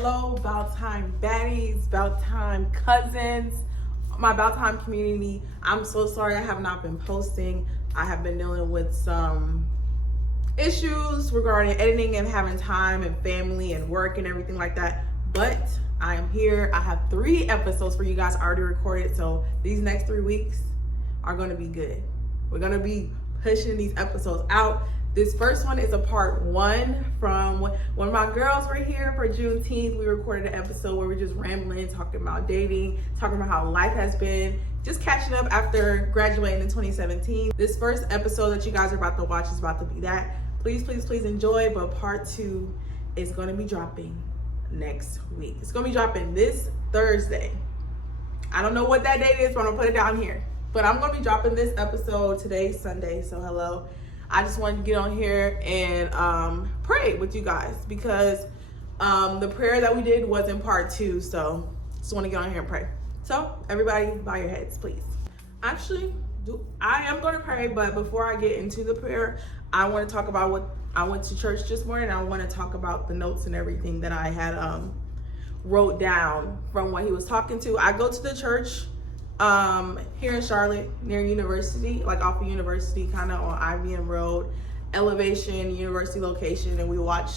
Hello, About Time baddies, About Time cousins, my About Time community. I'm so sorry I have not been posting. I have been dealing with some issues regarding editing and having time and family and work and everything like that. But I am here. I have 3 episodes for you guys already recorded. So these next 3 weeks are going to be good. We're going to be pushing these episodes out. This first one is a part 1 from when my girls were here for Juneteenth. We recorded an episode where we're just rambling, talking about dating, talking about how life has been, just catching up after graduating in 2017. This first episode that you guys are about to watch is about to be that. Please, please, please enjoy. But part 2 is going to be dropping next week. It's going to be dropping this Thursday. I don't know what that date is, but I'm going to put it down here. But I'm going to be dropping this episode today, Sunday. So hello. I just wanted to get on here and pray with you guys because the prayer that we did was in part 2. So just want to get on here and pray. So everybody bow your heads, please. Actually, I am going to pray, but before I get into the prayer, I want to talk about what I went to church this morning. I want to talk about the notes and everything that I had wrote down from what he was talking to. I go to the church here in Charlotte near University, like off of University, kind of on IBM Road, Elevation, University location, and we watch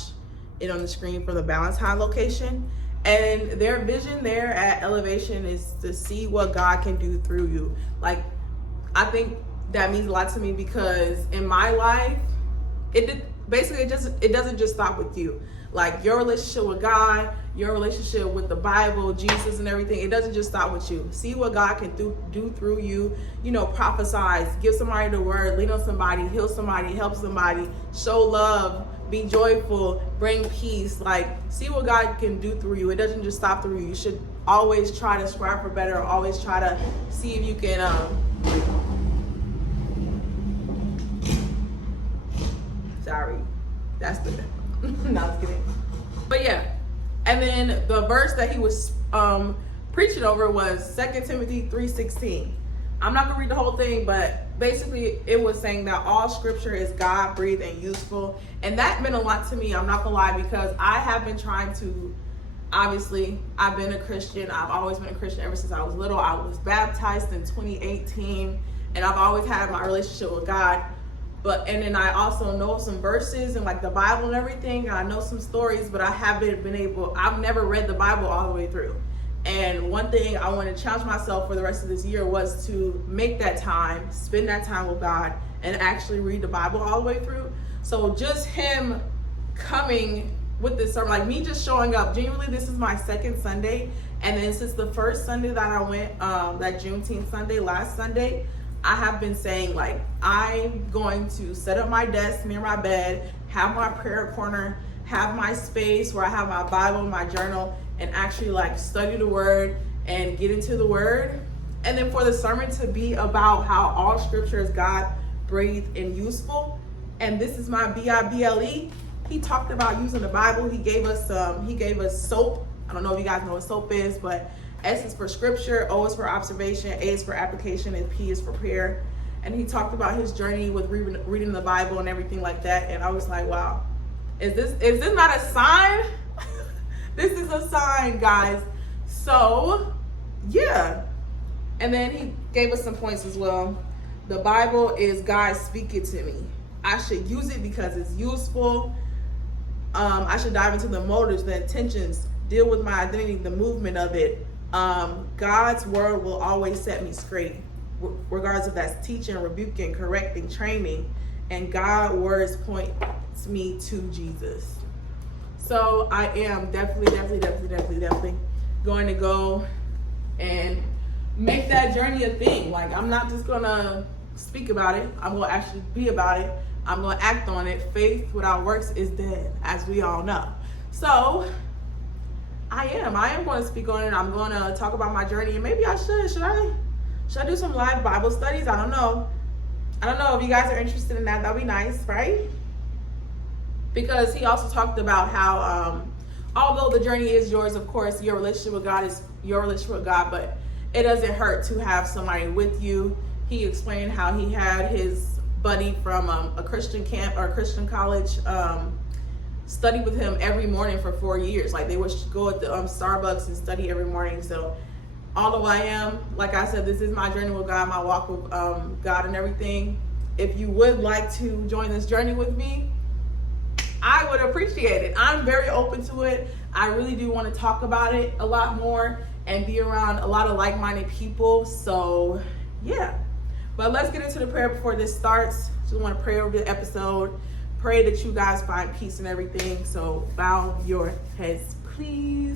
it on the screen for the Ballantyne location. And their vision there at Elevation is to see what God can do through you. Like, I think that means a lot to me because in my life, it doesn't just stop with you. Like your relationship with God, your relationship with the Bible, Jesus and everything, it doesn't just stop with you. See what God can do through you, prophesize, give somebody the word, lean on somebody, heal somebody, help somebody, show love, be joyful, bring peace. Like, see what God can do through you. It doesn't just stop through you. You should always try to strive for better, always try to see if you can, sorry, that's the no, I was kidding. But yeah, and then the verse that he was preaching over was 2 Timothy 3:16. I'm not gonna read the whole thing, but basically it was saying that all scripture is God-breathed and useful, and that meant a lot to me. I'm not gonna lie, because I have been trying to, obviously, I've been a Christian. I've always been a Christian ever since I was little. I was baptized in 2018, and I've always had my relationship with God. And then I also know some verses and like the Bible and everything. I know some stories, but I haven't been able, I've never read the Bible all the way through. And one thing I want to challenge myself for the rest of this year was to make that time, spend that time with God and actually read the Bible all the way through. So just him coming with this sermon, like me just showing up, genuinely, this is my 2nd Sunday. And then since the first Sunday that I went, that Juneteenth Sunday, last Sunday, I have been saying, like, I'm going to set up my desk near my bed, have my prayer corner, have my space where I have my Bible, my journal, and actually like study the word and get into the word. And then for the sermon to be about how all scripture is God-breathed and useful. And this is my Bible. He talked about using the Bible. He gave us soap. I don't know if you guys know what soap is, but S is for scripture, O is for observation, A is for application, and P is for prayer. And he talked about his journey with reading the Bible and everything like that. And I was like, wow, is this not a sign? This is a sign, guys. So, yeah. And then he gave us some points as well. The Bible is God speaking to me. I should use it because it's useful. I should dive into the motives, the intentions, deal with my identity, the movement of it. God's word will always set me straight, regardless if that's teaching, rebuking, correcting, training, and God's words points me to Jesus. So I am definitely going to go and make that journey a thing. Like, I'm not just gonna speak about it. I'm gonna actually be about it. I'm gonna act on it. Faith without works is dead, as we all know. So I am going to speak on it. I'm going to talk about my journey, and maybe I should I do some live Bible studies? I don't know if you guys are interested in that. That'd be nice, right? Because he also talked about how although the journey is yours, of course, your relationship with God is your relationship with God, but it doesn't hurt to have somebody with you. He explained how he had his buddy from a Christian camp or a Christian college study with him every morning for 4 years. Like they would go at the Starbucks and study every morning. So although I am, like I said, this is my journey with God, my walk with God and everything. If you would like to join this journey with me, I would appreciate it. I'm very open to it. I really do want to talk about it a lot more and be around a lot of like-minded people. So yeah, but let's get into the prayer before this starts. Just want to pray over the episode. Pray that you guys find peace and everything. So bow your heads, please.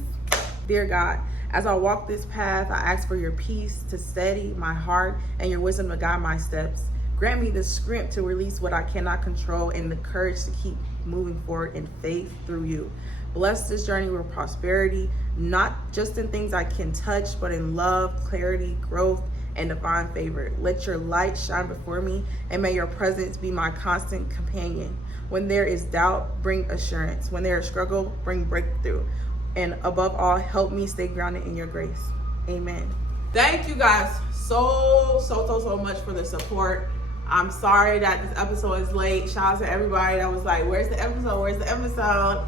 Dear God, as I walk this path, I ask for your peace to steady my heart and your wisdom to guide my steps. Grant me the strength to release what I cannot control and the courage to keep moving forward in faith through you. Bless this journey with prosperity, not just in things I can touch, but in love, clarity, growth, and divine favor. Let your light shine before me, and may your presence be my constant companion. When there is doubt, bring assurance. When there is struggle, bring breakthrough. And above all, help me stay grounded in your grace. Amen. Thank you guys so much for the support. I'm sorry that this episode is late. Shout out to everybody that was like, where's the episode? Where's the episode?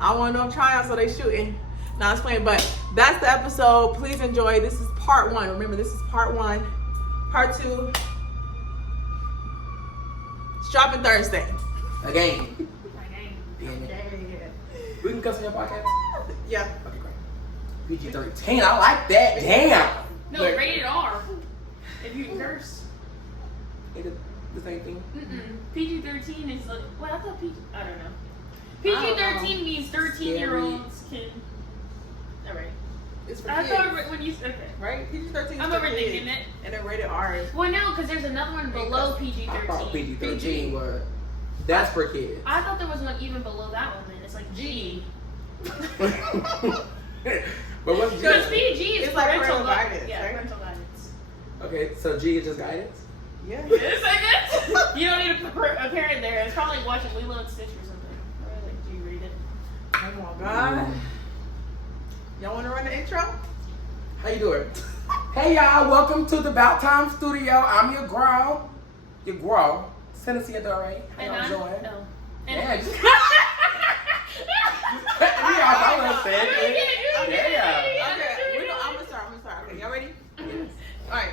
I want no tryouts, so they shooting. No, I'm just playing, but that's the episode. Please enjoy. This is part 1. Remember, this is part 1. Part 2. It's dropping Thursday. Again. We can cuss on your podcast? Yeah. Okay, great. PG-13. I like that. Damn. No, rated R. If you can curse. Ain't it the same thing? PG-13 is like, well, I thought I don't know. PG-13 means 13-year-olds can. All right. It's for I kids. thought when you okay. Right? PG-13 is I'm for overthinking kids. it. And then rated R is. Well, no, because there's another one below I thought PG-13. PG-13 was. That's for kids. I thought there was one even below that one. Then it's like G. But what's G? Because PG is It's like parental guidance, guidance. Yeah, right? parental guidance. Okay, so G is just guidance? Yeah. Yes, I guess. You don't need a parent there. It's probably like watching Lilo and Stitch or something. Or like, do you read it? Oh my God. Y'all want to run the intro? How you doing? Hey y'all, welcome to the About Time Studio. I'm your girl, Tennessee Adore. How y'all doing? No. Yeah, just cut me off. I was saying it. Yeah. Okay, I'm gonna start. Okay, y'all ready? Yes. All right.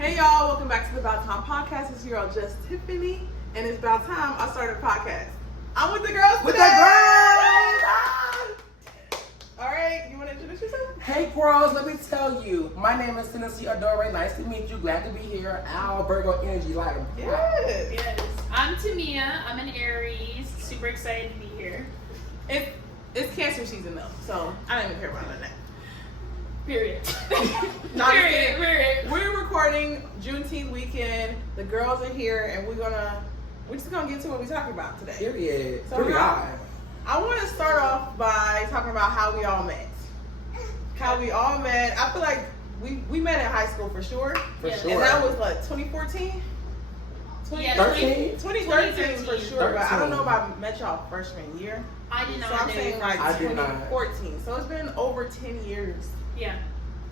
Hey y'all, welcome back to the About Time podcast. It's your girl, Just Tiffany, and it's about time I started a podcast. I'm with the girls With today. the girls! All right, you want to introduce yourself? Hey girls, let me tell you, my name is Tennessee Adore. Nice to meet you. Glad to be here. Our Virgo energy like Yes. Yes. I'm Tamia. I'm an Aries. Super excited to be here. It's Cancer season though, so I don't even care about none of that. Period. Not Period. We're recording Juneteenth weekend. The girls are here, and we're just gonna get to what we're talking about today. Period. So Pretty high. I want to start off by talking about how we all met. I feel like we met in high school for sure. For Yes. sure. And that was what, 2014? Yeah, 2013 for sure, but I don't know if 13. I met y'all freshman year. I did not So I'm know. saying like I did not. 2014. So it's been over 10 years. Yeah,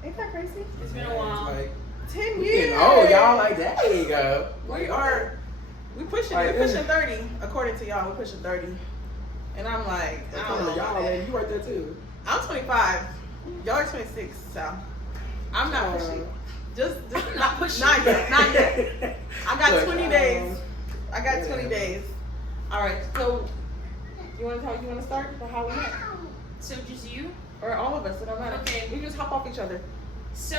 Ain't that crazy? it's been a while. Like, 10 we years. getting old, y'all. Like, there you go. We pushing 30. According to y'all, we're pushing 30. And I'm like, I don't know. Y'all, about that. man, you right there too. I'm 25. Y'all are 26, so I'm not pushing. Just Not pushing. Not yet. I got Look, 20 days. I got 20 days. All right. So you want to start for how we met, So just you? or all of us? It don't matter. Okay. We can just hop off each other. So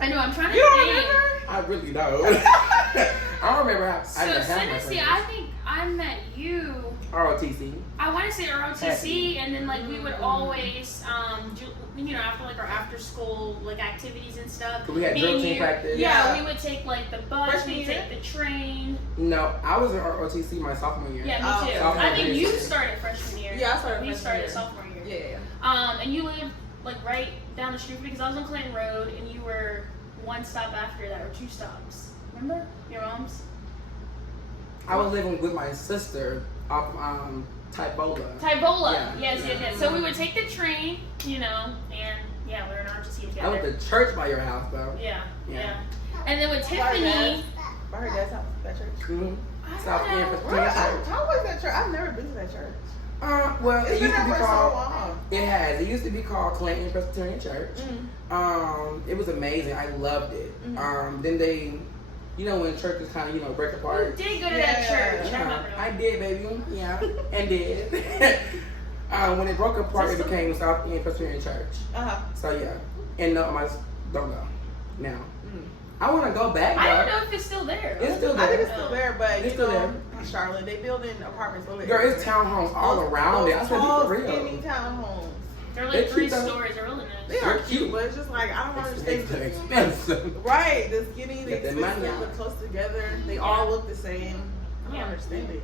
I know I'm trying to You don't think. remember? I really don't. I don't remember how So I didn't have my Tennessee, friends. I think I met you. ROTC. I want to say ROTC, and then like we would always, after like our after school like activities and stuff. We had me drill and team you- practice. Yeah, we would take like the bus, Freshman we'd year? take the train. No, I was in ROTC my sophomore year. Yeah, Oh, me too. sophomore I think year. you started freshman year. Yeah, I started We freshman started year. sophomore year. Yeah. And you lived like right down the street because I was on Clinton Road, and you were one stop after that, or two stops. Remember your mom's? I was living with my sister off Tybola. Yes. So we would take the train, you know, and yeah, we're in ROTC together. I went to church by your house, though. Yeah. And then with Tiffany. By her dad's house, that church. Mm-hmm. South know. End Presbyterian Church. How was that church? I've never been to that church. Well, It's it been used to there be for so called. long. It has. It used to be called Clinton Presbyterian Church. It was amazing. I loved it. Then they, you know, when churches kind of, you know, break We apart. did go to that church. I Yeah, remember. I did, baby. Yeah, and did. When it broke apart, it became South End Presbyterian Church. So yeah, and no, I don't go now. I want to go back. Though. I don't know if it's still there. It's still I think there. it's still there, but It's you still know, there. Charlotte, they building apartments over there. Girl, it's townhomes all around it. I said, tall, be for real. skinny townhomes. They're like They're 3 cute, though. stories. They're really nice. They are cute, but it's just like I don't It's understand. expensive. Right, the skinny, the Get that money expensive, out. but close together. They all look the same. I don't Yeah. understand it.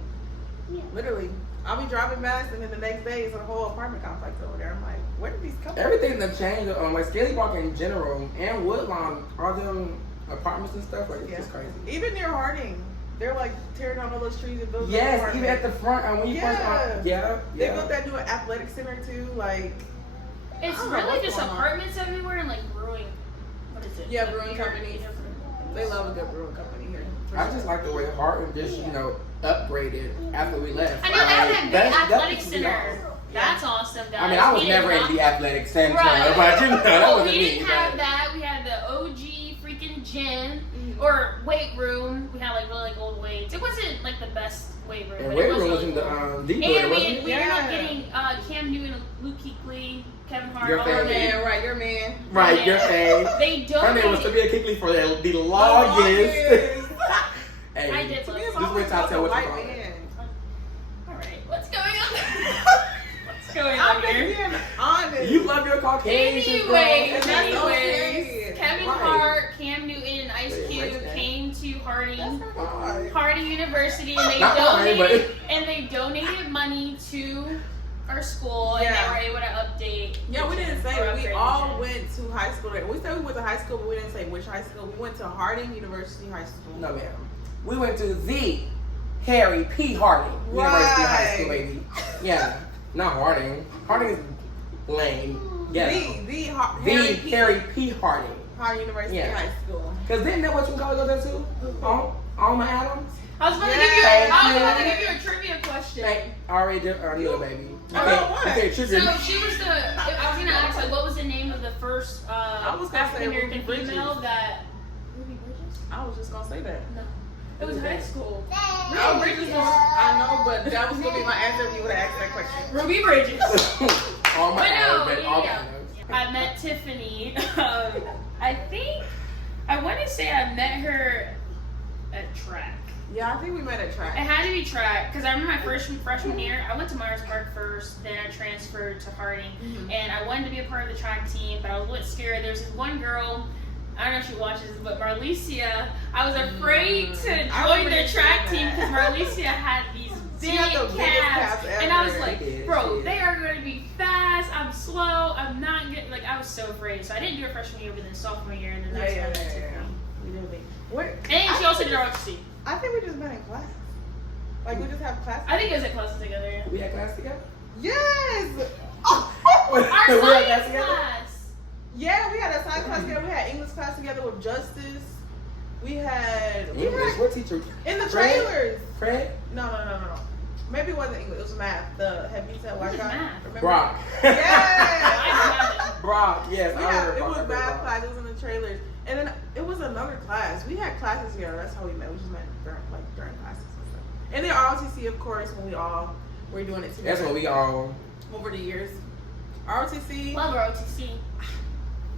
Yeah. Literally, I'll be driving past, and then the next day is a whole apartment complex over there. I'm like, where did these come from? Everything that changed, like Skelly Park in general, and Woodlawn, all them apartments and stuff, like it's just crazy. Even near Harding, they're like tearing down all those trees and building. Yes, apartments. even at the front, when you first, They built that new athletic center too, like. It's I don't know really what's just going on. apartments everywhere and like brewing. What is it? Yeah, Like brewing beer- companies. beer- They love a good brewing company here. for I sure. just like the way Harton just, you know, upgraded after we left. I know they have that big That's athletic what we center. are. That's awesome, guys. I mean, I was We never did in the athletic center, Right. but you know, that Well, wasn't we me. didn't have that. We had the OG freaking gym or weight room. We had like really like old weights. It wasn't like the best weight room. And but weight it was room was really in the cool. D-board, And wasn't we it? ended up Yeah. getting Cam Newton, Luke Kuechly, Kevin Hart. Your all favorite. of them. Man, right, your man. Right, your face. They Her name was donated. Sabia Kickley for the longest. Hey, I did To me, look. it's This always way top like tell a what you white call it. man. All right, what's going on? What's going I'm on just here? being honest. You love your Caucasian girl. Anyways, That's okay. Kevin Right. Hart, Cam Newton, and Ice Yeah, Cube like that. came to Harding. Fine. Harding University, and they Not mine, but- donated money to our school, and Yeah. they were able to update. Yeah, we didn't say. or We upgrade all it. went to high school there. We said we went to high school, but we didn't say which high school. We went to Harding University High School. No, ma'am. We went to the Harry P. Harding University High School, Right. baby. Yeah, not Harding. Harding is lame. Yeah. The Harry P. Harding. Harding University Yeah. High School. Because didn't that what you call it go to? Alma Adams? I was about to Yeah. give you. I was Thank about to you. give you a trivia question. Like, already knew it, baby. About what? Okay, So trivia. she was the. I was gonna ask like, what was the name of the first was gonna say African American Ruby Bridges. female that? Ruby Bridges? I was just gonna say that. No, it was high school. Oh, Bridges was, I know, but that was gonna be my answer if you would have asked that question. Ruby Bridges. Alma But Adams, no, baby. Alma yeah. Adams. I met Tiffany. I want to say I met her at track. Yeah, I think we met at It track. had to be track because I remember my freshman year. I went to Myers Park first, then I transferred to Harding, and I wanted to be a part of the track team, but I was a little scared. There was this one girl. I don't know if she watches this, but Marlicia. I was afraid to I join remember the you track saying team that. because Marlicia had these She big had the biggest calves, calves and I was ever. like, She did, bro, she did. they are going to be fast. I'm slow. I'm not good. Like I was so afraid, so I didn't do it freshman year, but then sophomore year, and then that's when I met Tiffany. What? And she also did ROTC. I think we just met in class. Like we just have class. I think it was at classes together. Yeah. We had class together? Yes. Our We had class science together? class. Yeah, we had a science class together. We had English class together with Justice. We had English? What teacher? in the Fred? trailers. Fred? No. Maybe it wasn't English. It was math. The heavy set white was guy. math? Remember? Brock. I Yeah. had it. Brock, yes. I Yeah, remember it Brock. was I remember math Brock. class. It was in the trailers, and then it was another class. We had classes together. That's how we met. We just met during classes and stuff. And then ROTC, of course, when we all were doing it together. That's what we all. over the years. ROTC, Love ROTC.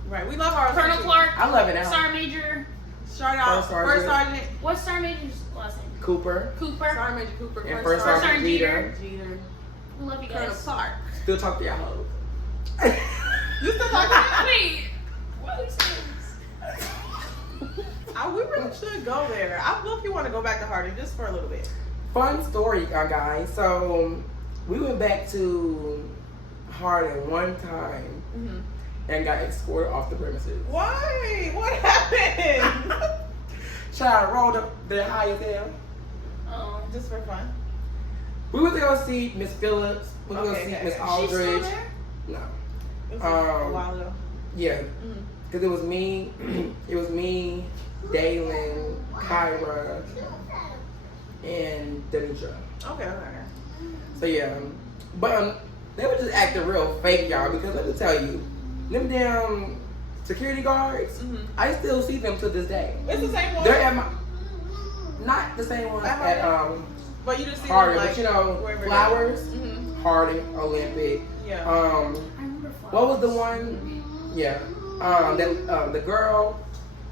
right? We love ROTC. Colonel Clark, I love it now. Sergeant Major. Shout out First First Sergeant. Sergeant, What's Sergeant Major's last name? Cooper. Cooper. Sergeant Major Cooper, And First First Sergeant Sergeant Jeter. Jeter, We love you Colonel guys. Clark. Still talk to y'all hoes. You still talking to me? Wait. What is this? We really should go there. I hope you want to go back to Harding just for a little bit. Fun story, guys. So we went back to Harding one time and got escorted off the premises. Why? What happened? Child rolled up there high as hell. Oh. Just for fun. We went to go see Miss Phillips. We went to go see Miss Aldridge. She's still there? No. It was a while ago. Yeah. Because it was me, Dalen, Kyra, and Denisha. Okay. So yeah. But they were just acting real fake, y'all, because let me tell you, them damn security guards, I still see them to this day. It's the same one? They're at my, not the same one at but you just see Harding, them, like, but you know, Flowers, Harding, Olympic. Yeah. I remember Flowers. What was the one? Yeah. The girl,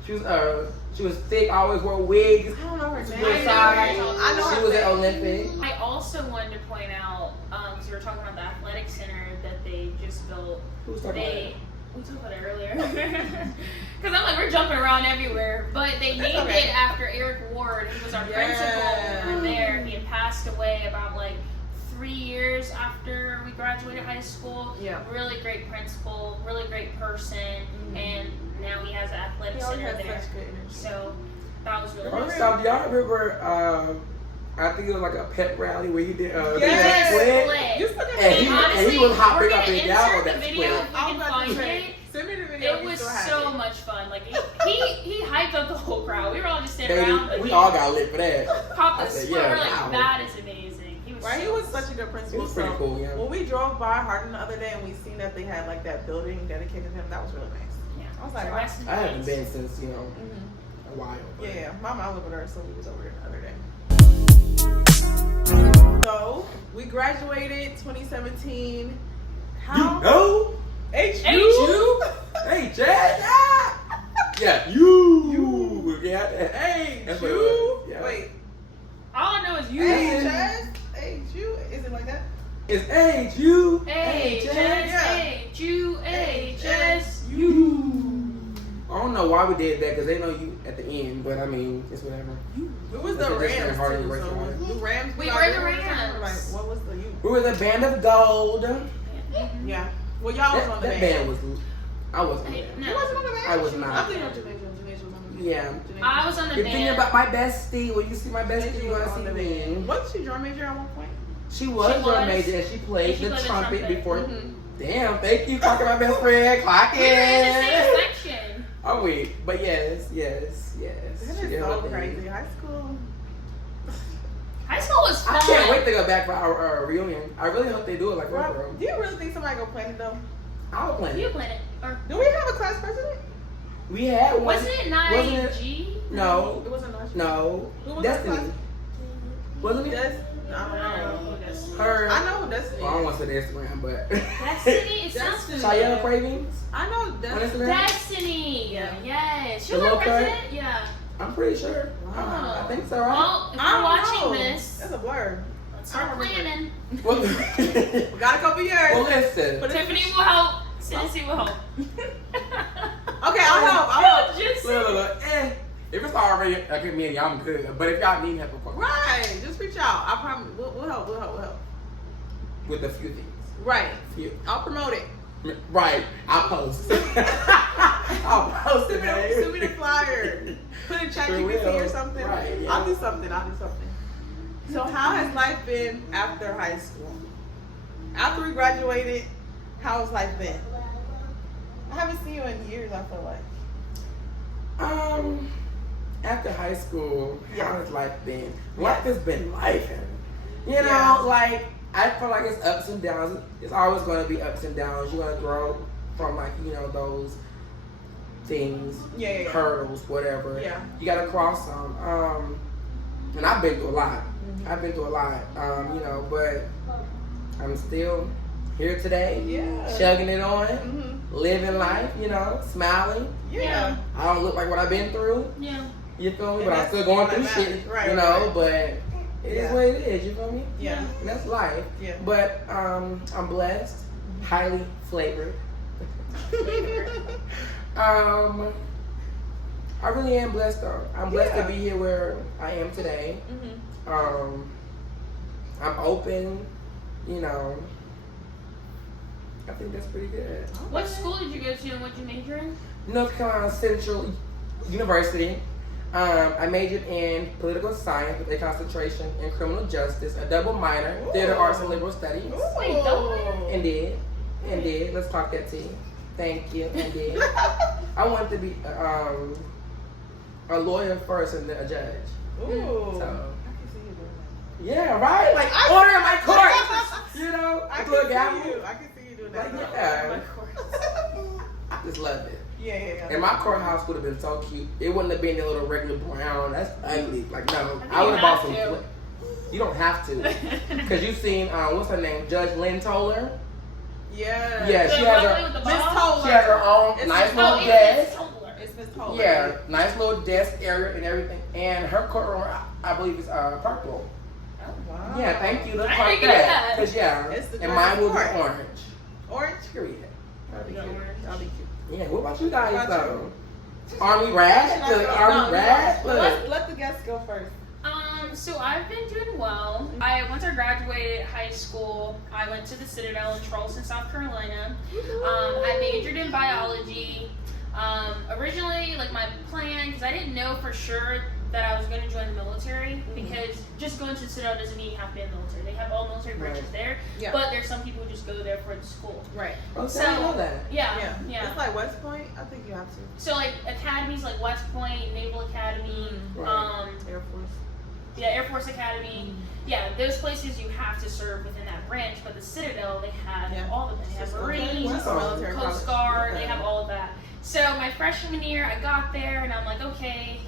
she was thick, always wore wigs. I don't know her name. I know she her was name. at Olympic. I also wanted to point out, because we were talking about the athletic center that they just built. Who was talking about it? We talked about it earlier. Because I'm like, we're jumping around everywhere. But they named it after Eric Ward. He was our principal when we were there. He had passed away about like 3 years after we graduated high school. Yeah. Really great principal, really great person. And now he has an athletic center there. So that was really First good. off, do y'all remember, I think it was like a pep rally where he did Yes, split. You still got And he was hopping we're up gonna and down on insert that the video split. if we can find it. Send me the video. It was so much fun. Like he hyped up the whole crowd. We were all just sitting Baby, around. But we he all got lit for that. popped I the said, split. yeah, We're like, wow. that is amazing. He was Right, he so was such a good principal. It was pretty cool, yeah. When we drove by Hardin the other day and we seen that they had like that building dedicated to him, that was really nice. Yeah. I was like, So wow. rest in I haven't peace. been since, you know, a while. Yeah, my mom lived with her, so we was over there the other day. So we graduated 2017. How? You know? H-U? Hey, Chad. Yeah, you. Yeah, that's what it H-U? was. Yeah. Wait. All I know is you. Hey, Chaz? H-U? Is it like that? It's H-U. You. I don't know why we did that because they know you at the end, but I mean, it's whatever. It was the That's a Rams different Harding too, version, so right? the Rams. We got were the it. Rams. Like, what was the you? We were the band of gold. Yeah. Well, y'all was on the That band. band was. I wasn't there. No. You wasn't on the band? I was not. I think Janasia was on the band. Yeah. I was on the You're thinking band. about my bestie. When you see my bestie, you want to see me. Wasn't she drum major at one point? She was drum major and she played And she the played the trumpet trumpet. before. Damn, thank you, clocking my best friend, clocking. We were in the same section. Oh wait, but yes. That She is did so her thing. crazy. High school. High school was fun. I can't wait to go back for our reunion. I really hope they do it like Rob, real. do you really think somebody gonna plan it though? I'll plan You it. played it. Or Do we have a class president? We had one. wasn't it Wasn't it? 9G? No, It wasn't us. no. Who was Destiny. that class? Wasn't it? I don't know. Her. I know who Destiny. Well, I don't want to say the Instagram, but. Destiny? It sounds Destiny. Shia Cravings. I know On Destiny. Instagram? Destiny. Yeah. Yes. She The was our low cut? president? Yeah. I'm pretty sure. Wow. I think so, right? Well, if I you're don't watching know. this, That's a blur. let's start planning. Well, We got a couple years. well, listen. But Tiffany will help. Tennessee will help. Okay, I'll help. Just Look. If it's already okay, me and y'all, I'm good. But if y'all need help, of course, Right. Just reach out. I promise. We'll help. We'll help. with a few things. Right. Few. I'll promote it. Right. I'll post. I'll post it, Send me the man. flyer. Put in chat Sure GPT will. or something. Right, yeah. I'll do something. So how has life been after high school? After we graduated, how has life been? I haven't seen you in years, I feel like. After high school, Yeah. how has life been? Yeah. Life has been life. You know, Yeah. like I feel like it's ups and downs. It's always going to be ups and downs. You're going to grow from like those things, Yeah. hurdles, whatever. Yeah. You got to cross some. And I've been through a lot. Mm-hmm. I've been through a lot. But I'm still here today. Yeah. Chugging it on, Mm-hmm. living life. Smiling. Yeah. I don't look like what I've been through. yeah. You feel me? And But I'm that's still going what through matters. shit. Right, Right. But it is Yeah. what it is. You feel me? Yeah. And that's life. Yeah. But I'm blessed, highly flavored. I really am blessed though. I'm blessed Yeah. to be here where I am today. Mm-hmm. I'm open. I think that's pretty good. What school did you go to and what did you major in? North Carolina Central University. I majored in political science with a concentration in criminal justice, a double minor, theater arts and liberal studies. Wait, double? Indeed. Let's talk that tea. Thank you. Indeed. I wanted to be a lawyer first and then a judge. Ooh. So, I can see you doing that. yeah, right? Like, order in my court. You know? I Little can gavel. see you. I can see you doing that. Like, yeah. My course. I just loved it. Yeah. And my courthouse would have been so cute. It wouldn't have been the little regular brown. That's ugly. Like, no. I would have bought some. You don't have to. Because you've seen, what's her name? Judge Lynn Toller. Yeah. Yeah, she has her. Miss Toller. She has her own It's nice Miss little Toller. desk. It's Miss Toller. Yeah, nice little desk area and everything. And her courtroom, I believe, is purple. Oh, wow. Yeah, thank you. Let's I talk didn't get that. that. Because, yeah. It's the And mine will be orange. orange. Orange? Period. That'll be cute. That'll be cute. Yeah, what about you guys, What about though? Army rat? Look, Army rat? Look. Let the guests go first. So I've been doing well. Once I graduated high school, I went to the Citadel in Charleston, South Carolina. I majored in biology. Originally, like my plan, because I didn't know for sure that I was going to join the military, because just going to the Citadel doesn't mean you have to be in the military. They have all military branches there, but there's some people who just go there for the school. Right. Okay, So, I know that. Yeah. It's like West Point. I think you have to. So like academies like West Point, Naval Academy, Right. Air Force. Yeah, Air Force Academy. Yeah, those places you have to serve within that branch. But the Citadel, they have all of them. They have Marines, Military Coast Guard. They have all of that. So my freshman year, I got there and I'm like, okay,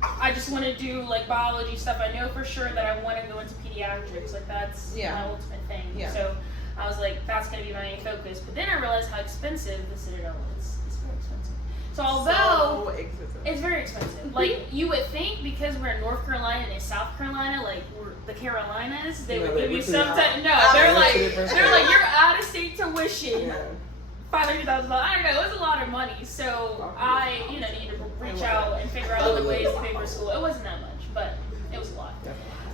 I just want to do like biology stuff. I know for sure that I want to go into pediatrics. Like that's my ultimate thing. Yeah. So I was like, that's going to be my main focus. But then I realized how expensive the Citadel is. It's very expensive. So although it's very expensive, like you would think because we're in North Carolina and in South Carolina, like we're the Carolinas, they would give you some type. No, they're like you're out of state tuition. $500,000. I don't know. It was a lot of money, so I needed to reach out and figure out other ways to pay for school. It wasn't that much, but it was a lot.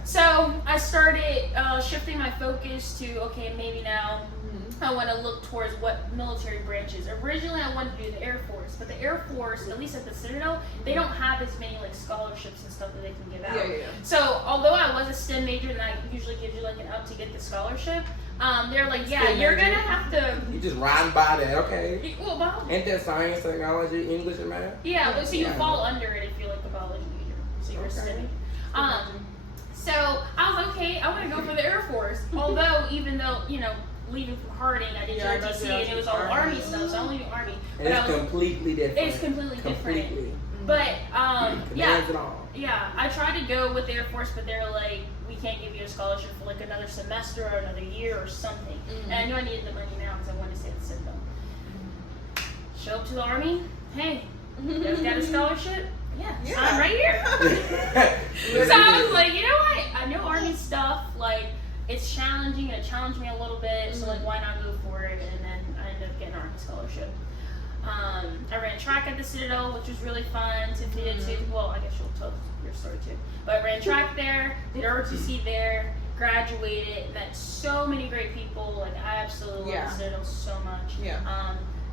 So I started shifting my focus to maybe now I want to look towards what military branches. Originally, I wanted to do the Air Force, but the Air Force, at least at the Citadel, they don't have as many like scholarships and stuff that they can give out. So although I was a STEM major, and that usually gives you like an up to get the scholarship, they're like, you're gonna have to. You just riding by that, okay? Well, biology. Ain't that science, technology, English, and math? Yeah, but so you fall under it if you're like a biology major, so you're a STEM. So I was like, okay, I want to go for the Air Force. Although, even though leaving from Harding, I did JTC and it was all Army stuff, so I only knew Army. And it's completely different. It's completely different. But I tried to go with the Air Force, but they're like, we can't give you a scholarship for like another semester or another year or something. And I knew I needed the money now because I wanted to stay at the Citadel. Show up to the Army. Hey, you guys got a scholarship? Yeah, I'm right here. So I was like, you know what? I know Army stuff. Like, it's challenging and it challenged me a little bit. So like, why not go for it? And then I ended up getting an Army scholarship. I ran track at the Citadel, which was really fun. Cynthia too. Well, I guess she'll tell your story too. But I ran track there, did ROTC there, graduated, met so many great people. Like I absolutely love the Citadel so much.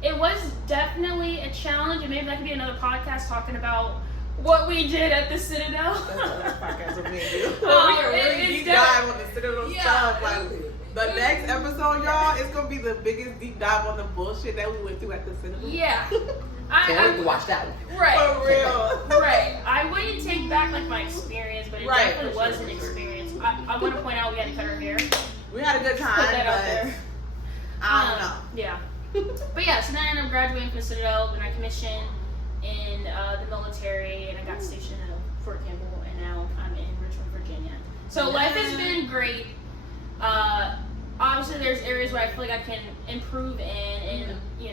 It was definitely a challenge, and maybe that could be another podcast talking about what we did at the Citadel. That's another podcast with me and you. We can really deep dive on the Citadel stuff. Like, the next episode, y'all, it's gonna be the biggest deep dive on the bullshit that we went through at the Citadel. Yeah. Can't wait to watch that one. Right. For real. Right. I wouldn't take back like my experience, but it definitely was an experience. I want to point out we had to cut our hair. We had a good time, Put that out there. I don't know. Yeah. But yeah, so then I ended up graduating from the Citadel, then I commissioned in the military, and I got stationed in Fort Campbell, and now I'm in Richmond, Virginia. So life has been great. Obviously there's areas where I feel like I can improve in, and you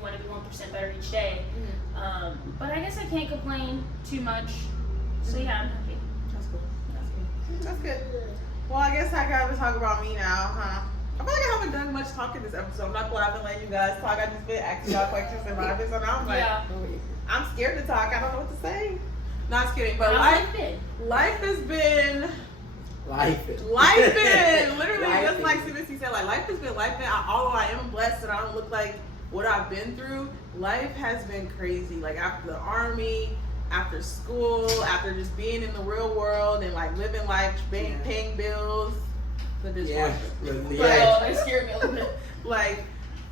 want to be 1% better each day. But I guess I can't complain too much. So yeah, I'm happy. That's good. Well, I guess I gotta talk about me now, huh? I feel like I haven't done much talking this episode. I'm not glad I've been letting you guys talk. I just been asking y'all questions and vibing. So now I'm like, I'm scared to talk. I don't know what to say. Not just kidding, but life has been literally just like Sibisi said. Like life has been life. Although I am blessed and I don't look like what I've been through, life has been crazy. Like after the Army, after school, after just being in the real world and like living life, paying bills. The dishwasher. Yeah. It scared me a little bit. Like,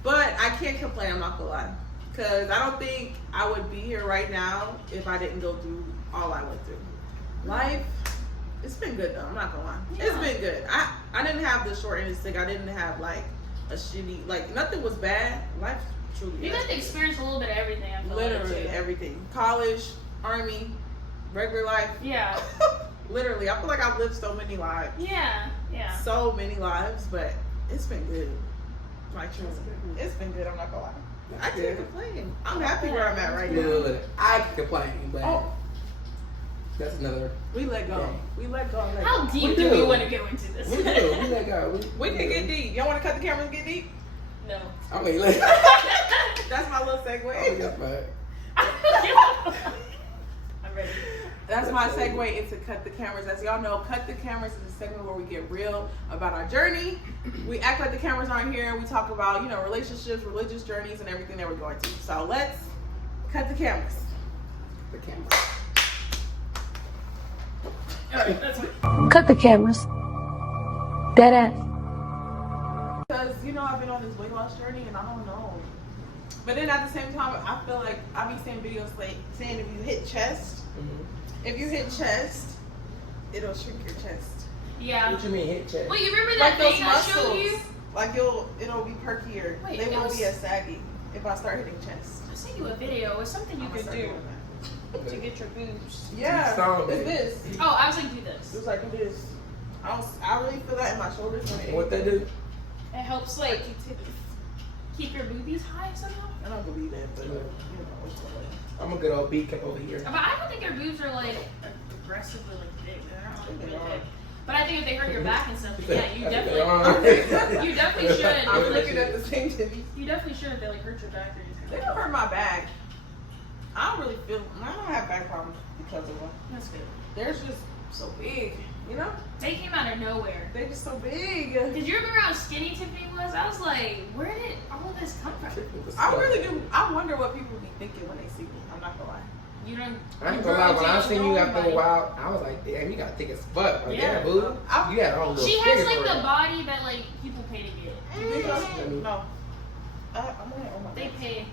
but I can't complain. I'm not gonna lie, because I don't think I would be here right now if I didn't go through all I went through. Life, it's been good though. I'm not gonna lie. Yeah. It's been good. I didn't have the short end of the stick. I didn't have like a shitty, like nothing was bad. Life truly. You got to experience a little bit of everything. I feel literally like, everything. College, army, regular life. Yeah. Literally, I feel like I've lived so many lives. Yeah. Yeah. So many lives, but it's been good. Like truly, it's been good. I'm not gonna lie. I can't complain. I'm happy where I'm at right now. I can complain, but that's another. We let go. Day. We let go. How deep do we want to go into this? We do. We let go. We can get deep. Y'all want to cut the camera and get deep? No. I mean, that's my little segue. Oh, that's bad. I'm ready. That's my segue into Cut the Cameras. As y'all know, Cut the Cameras is a segment where we get real about our journey. We act like the cameras aren't here. We talk about, relationships, religious journeys, and everything that we're going through. So let's cut the cameras. The camera. All right, that's fine. Cut the cameras. Dead ass. Because, I've been on this weight loss journey and I don't know. But then at the same time, I feel like I be seeing videos like saying if you hit chest, if you hit chest, it'll shrink your chest. Yeah. What you mean hit chest? Wait, you remember that Like thing those I showed muscles. you? Like it'll be perkier. Wait, they it won't was- be as saggy if I start hitting chest. I sent you a video. It's something you I'm could gonna start do doing that. to get your boobs. Yeah, Sound it's it. this. Oh, I was like, do this. It's like this. I really feel that in my shoulders when it. What they do? It helps like keep your boobies high somehow. I don't believe that, but it's the way. I'm a good old beat up over here. But I don't think your boobs are like aggressively like big. They're not like really big. But I think if they hurt your back and stuff, yeah, you definitely, you definitely should. I'm looking at the same titties. You definitely should if they like hurt your back or anything. They don't hurt my back. I don't really feel. I don't have back problems because of them. That's good. They're just so big, They came out of nowhere. They're just so big. Did you remember how skinny Tiffany was? I was like, where did all of this come from? I really do. I wonder what people be thinking when they see me. I'm not gonna lie. You don't. I ain't gonna lie, when I seen you after a while, I was like, damn, you got thick as fuck. Like, Yeah. yeah, boo. You had a whole little She has figure like for the it. body that like people pay to get. You think so? No. I'm gonna. Oh my They God. pay.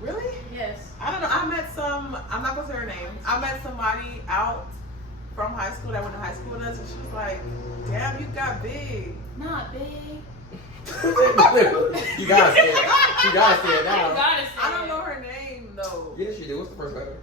Really? Yes. I don't know. I met some. I'm not gonna say her name. I met somebody out from high school that went to high school with us, and she was like, "Damn, you got big." Not big. You gotta say it. You gotta say it You now. gotta say I don't it. know her name though. Yes, you do. What's the first letter?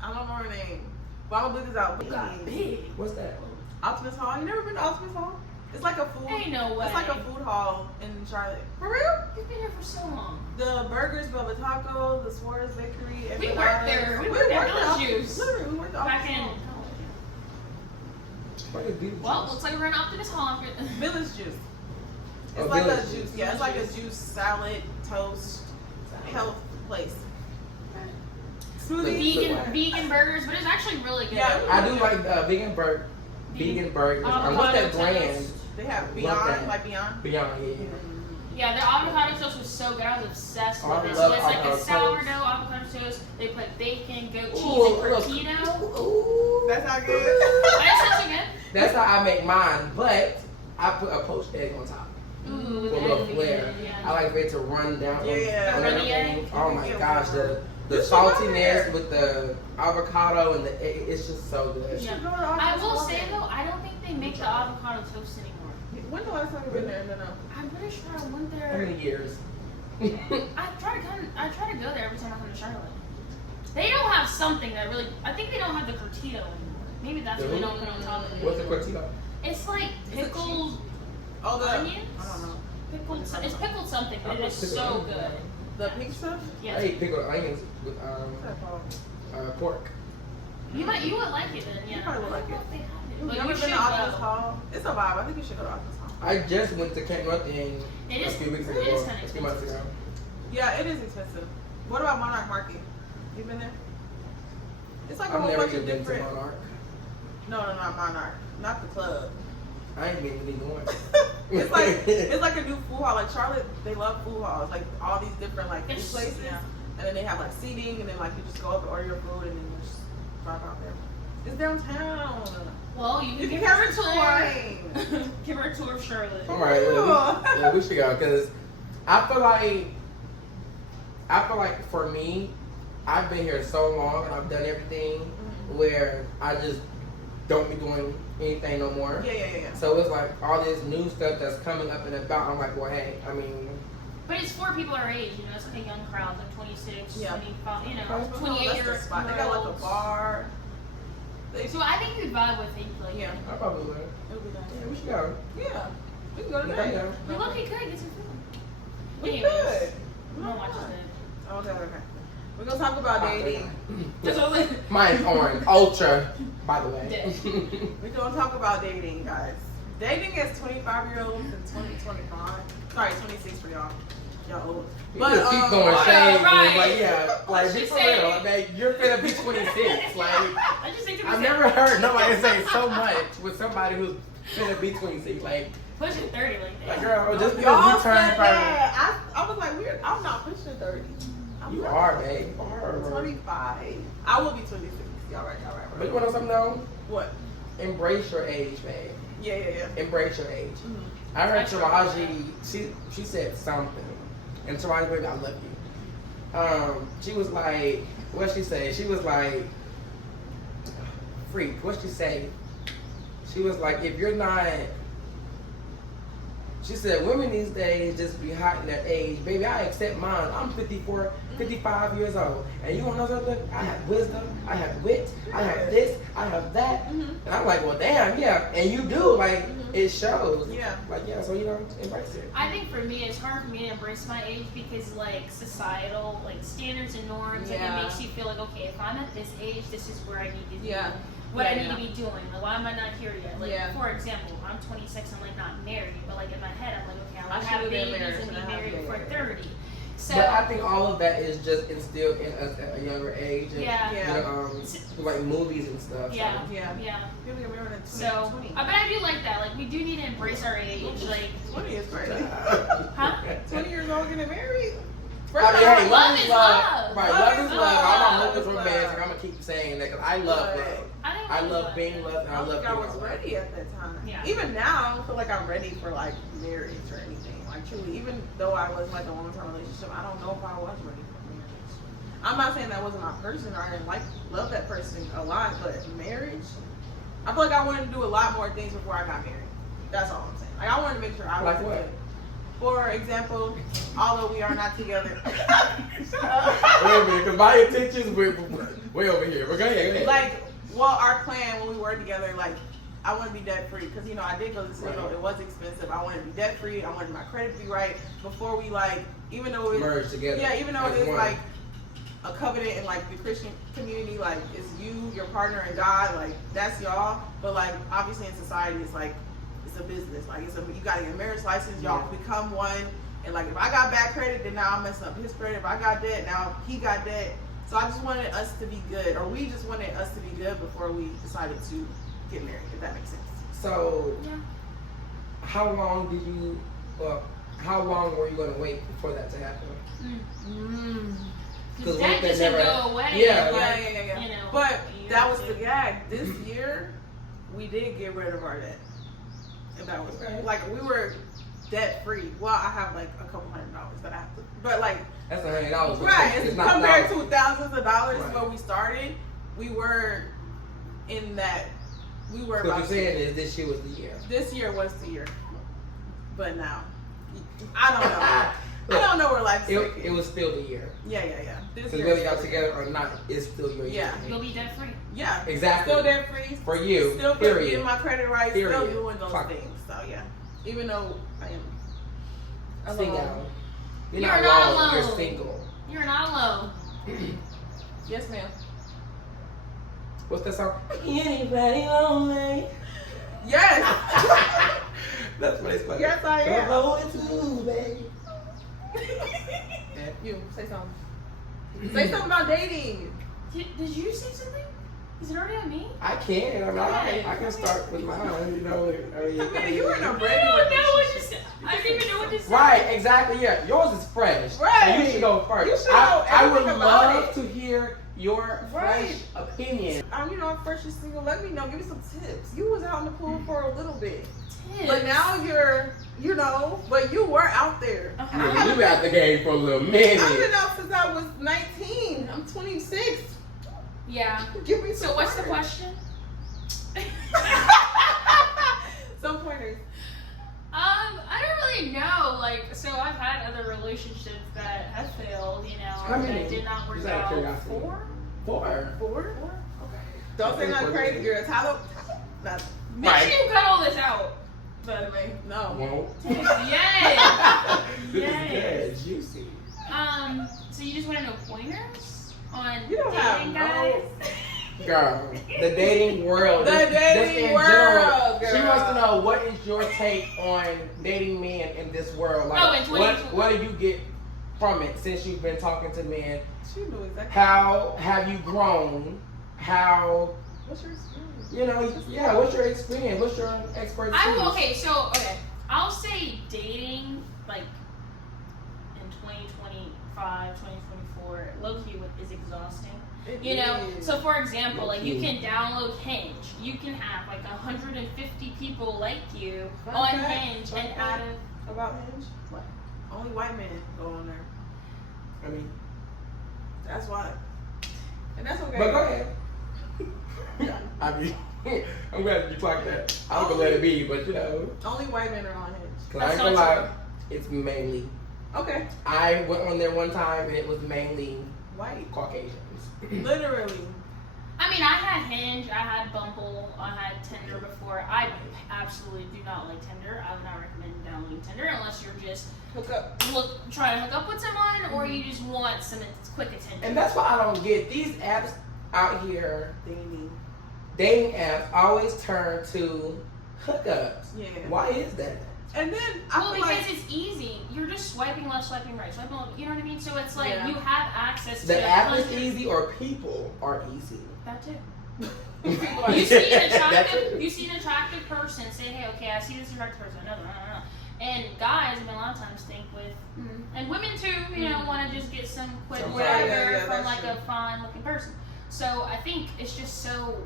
I don't know her name. But I'm gonna leave this out. You got big. What's that? Optimus Hall. You never been to Optimus Hall? It's like a food. Ain't no way. It's like a food hall in Charlotte. For real? You've been here for so long. The Burgers, Velvet Taco, the Suarez Bakery, and We Bananas. worked there. We worked at Village Juice. Literally, we worked at Back Optimus in. Hall. Well, looks like we're in Optimus Hall. Village Juice. It's Oh, like Village a Juice. juice. Yeah, it's like a juice, salad, toast, health place. Smoothie. Vegan burgers, but it's actually really good. Yeah. I do like vegan burgers. What's that brand? They have Love Beyond, that. like Beyond. Beyond, yeah. Yeah, their avocado toast was so good. I was obsessed Oh, I with it. love So it's like avocado a toast. sourdough avocado toast. They put bacon, goat cheese, Ooh, and look. tortilla. Ooh. That's not good. That sounds so good. That's how I make mine, but I put a poached egg on top. Ooh, For with a little that flair. yeah. I like for it to run down. Yeah. on Runny everything. egg? Oh my Yeah. gosh, the You should go saltiness there. with the avocado and the egg, it's just so good. Yeah. You know what I just will love say it. though, I don't think they make the avocado toast anymore. When the last time you been there? No. I'm pretty sure I went How there. many years? I try to go there every time I come to Charlotte. They don't have something that really. I think they don't have the curtito anymore. Maybe that's what they don't put on top of it. What's the cortito? It's like pickled Oh, the onions. I don't know. Pickled. It's pickled something, but it is so good. The pink stuff. I Yes. ate pickled onions with What's that called? pork. You would like it then. Yeah. You probably would like I don't know it. if they have it, You but ever you been should to Optimus go. Hall? It's a vibe. I think you should go to Optimus Hall. I just went to Camp North It a is- few weeks it ago. is kinda A few months ago. Yeah, it is expensive. What about Monarch Market? You been there? It's like a I've whole never bunch even of been to different. Monarch. No, not Monarch. Not the club. I ain't been to either one. it's like a new food hall. Like Charlotte, they love food halls. Like all these different like food It's- places. yeah. and then they have like seating, and then like you just go up and order your food, and then you just drive out there. It's downtown. Well, you can give have her a a tour. Give her a tour of Charlotte. All right, yeah, we should go because I feel like for me, I've been here so long and I've done everything where I just don't be doing anything no more. Yeah. So it's like all this new stuff that's coming up and about. I'm like, well, hey, I mean. But it's for people our age, you know. It's like a young crowd, like 26, Yeah. 25, you know, That's 28 the years. spot. They got like a bar. So I think you'd vibe with things like Yeah. I probably would. It'll be nice. Yeah, we should go. Yeah. We can go Yeah, today. yeah. We look, we could get some food. We Anyways, could. we don't watch that. Okay. We're gonna talk about dating. Mine's orange, ultra, by the way. We're gonna talk about dating, guys. Dating as 25-year-olds in 2025. Sorry, 26 for y'all. Y'all old. You just keep throwing shade. right. Like, yeah, like, be She for said- real. Like, you're gonna be 26. Like, I just think I've never heard nobody say so much with somebody who's gonna be 26. Like, pushing 30 like that. like girl, just because Y'all you said turned 30. that. I was like, weird. I'm not pushing 30. You are, babe. You are. 25. I will be 26. Y'all right. But you wanna know something though? What? Embrace your age, babe. Yeah. Embrace your age. Mm-hmm. I heard Taraji, she said something. And Taraji, baby, I love you. She was like, what'd she say? She was like, freak, what'd she say? She was like, if you're not, she said, women these days just be hot in their age. Baby, I accept mine. I'm 54, 55 years old. And you want to know something? I have wisdom, I have wit, I have this, I have that. And I'm like, well, damn, yeah. And you do, like, it shows. Yeah. Like, yeah, so, you know, embrace it. I think for me, it's hard for me to embrace my age because, like, societal, like, standards and norms, like, Yeah. it makes you feel like, okay, if I'm at this age, this is where I need to be. Yeah. What Yeah, I need yeah. to be doing. Like, why am I not here yet? Like, Yeah. for example, I'm 26, I'm, like, not married, but, like, in my head, I'm like, okay, I I'll have should've been babies married, and be should've had married before babies. 30. So, But I think all of that is just instilled in us at a younger age. And, yeah. Yeah. You know, like movies and stuff. Yeah. Yeah. Yeah. People get married in So, 20. but I do like that. Like, we do need to embrace our age. Like, 20 is crazy. huh? 20 years old getting married? I mean, hey, Love is love. Right, Love love is is love. I'm love. not looking for Love. romantic. I'm gonna keep saying that because I love love. I love being loved and I I don't love think I being was loved. ready at that time. Yeah. Even now, I don't feel like I'm ready for like marriage or anything. Like truly, even though I was like a long-term relationship, I don't know if I was ready for marriage. I'm not saying that wasn't my person or I didn't love that person a lot, but marriage, I feel like I wanted to do a lot more things before I got married. That's all I'm saying. Like I wanted to make sure I was Like what? good. For example, although we are not together. Shut Wait up. a minute, because my intentions were way over here. But go ahead. Like, well, our plan when we were together, like, I want to be debt free because I did go to school. Right. It was expensive. I wanted to be debt free. I wanted my credit to be right before we like, even though it's Merge together. yeah, even though as it is one. like a covenant in like the Christian community, like it's you, your partner, and God. Like that's y'all. But like obviously in society, it's like it's a business. Like you gotta get a marriage license. Y'all become one. And like if I got bad credit, then now I'm messing up his credit. If I got debt, now he got debt. So I just wanted us to be good, or we just wanted us to be good before we decided to get married. If that makes sense. So, Yeah. how long were you going to wait for that to happen? Because what that if they just didn't never- go away. Yeah. Like, Yeah. You know, But a year that or was the two. gag. This year, we did get rid of our debt. And that was Okay. like we were debt free. Well, I have like a couple $100 that I have to, but like That's $100. right, it's not compared thousands. to thousands of dollars Right. when we started, we were in that. We were So what about you're saying is this year was the year. this year was the year, but now I don't know. I don't know where life's taking. It was still the year. Yeah. This Because year whether is y'all still the together or not, it's still your year. Yeah. You'll be debt free. Yeah, Exactly. Still debt free. For you, Still period. getting my credit right. Still Period. doing those Fuck. things. So yeah, even though I am Single. alone. You're You're not not alone. You're alone. single. You're not alone. Yes, ma'am. What's that song? Anybody lonely? Yes. That's what it's like. Yes, I am. Come on to, baby. You say something. Say something about dating. Did you say something? Is it already on me? I can. I can start with mine. You know. You were in a brand I new don't know what to say. I didn't even know what to say. Right, exactly. Yeah, yours is fresh. Right. So you should go first. You should know I would everything about love it. to hear your fresh opinion. You know, I'm fresh and single. Let me know. Give me some tips. You was out in the pool for a little bit. Tips. But now you're, you know, but you were out there. Yeah, you been out the game for a little minute. I've been out since I was 19. I'm 26. Yeah. Give me So what's the question? Some pointers. I don't really know. Like, so I've had other relationships that have failed, you know, How many? that did not work Just out of out. curiosity. 4? Four. Okay. Don't say nothing crazy, girl. Tyler. Make sure you cut all this out. By the way. No. Won't. Yes. This Yes. is good, juicy. So you just want to know pointers on You don't have dating no- guys? Girl, the dating world. The dating in world, general, girl. She wants to know, what is your take on dating men in this world? Like, Oh, in 2020. what do you get from it since you've been talking to men? She knew exactly. How have you grown? How, What's your experience? you know, yeah, what's your experience? What's your expertise? I'll say dating, like, in 2025, 2024, low-key is exhausting. You know, so for example, like you can download Hinge, you can have like 150 people like you on Hinge, and out of about Hinge, what? Only white men go on there. I mean, That's why, and that's okay. but go ahead. I mean, I'm glad you talked that. I'm gonna let it be, but you know, Only white men are on Hinge. cause I ain't gonna lie, it's mainly. Okay. I went on there one time and it was mainly White. Caucasians. Literally. I mean, I had Hinge, I had Bumble, I had Tinder before. I absolutely do not like Tinder. I would not recommend downloading Tinder unless you're just Hook up. trying to hook up with someone, or you just want some quick attention. And that's why I don't get these apps out here. Dating. Apps always turn to hookups. Yeah. Why is that? And then Well, I feel because like it's easy. You're just swiping left, swiping right, swiping left. You know what I mean? So it's like Yeah. you have access to The app is 100 easy, or people are easy. That too. people You see an That's attractive, it. you see an attractive person, say, hey, okay, I see this attractive person. No. And guys, I mean, a lot of times think with, and women too, you know, want to just get some quick Some whatever yeah, from that's like true. a fine looking person. So I think it's just so